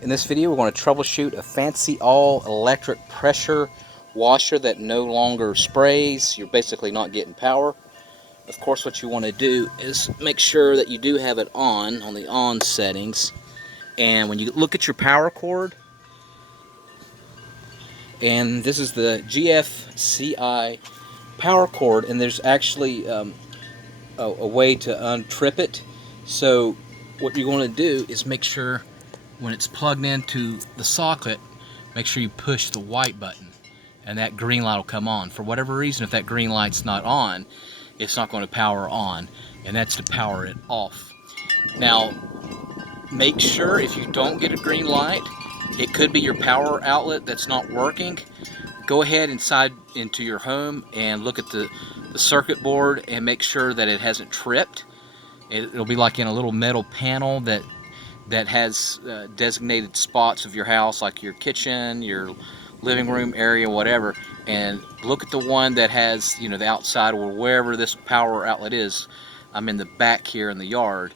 In this video, we're going to troubleshoot a FancyAll electric pressure washer that no longer sprays. You're basically not getting power. Of course, what you want to do is make sure that you do have it on the on settings. And when you look at your power cord, and this is the GFCI power cord, and there's actually a way to untrip it. So what you're going to do is make sure when it's plugged into the socket, make sure you push the white button and that green light will come on. For whatever reason, if that green light's not on, it's not going to power on, and that's to power it off. Now, make sure if you don't get a green light, it could be your power outlet that's not working. Go ahead inside into your home and look at the circuit board and make sure that it hasn't tripped. It'll be like in a little metal panel that has designated spots of your house, like your kitchen, your living room area, whatever, and look at the one that has, you know, the outside or wherever this power outlet is. I'm in the back here in the yard,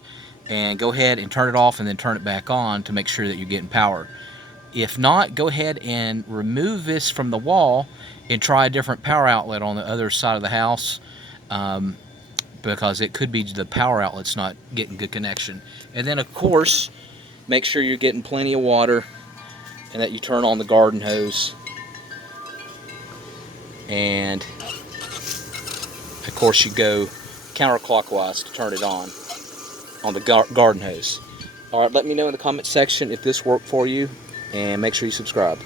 and go ahead and turn it off and then turn it back on to make sure that you're getting power. If not, go ahead and remove this from the wall and try a different power outlet on the other side of the house, because it could be the power outlet's not getting good connection. And then, of course, make sure you're getting plenty of water and that you turn on the garden hose. And of course, you go counterclockwise to turn it on the garden hose. All right, let me know in the comment section if this worked for you, and make sure you subscribe.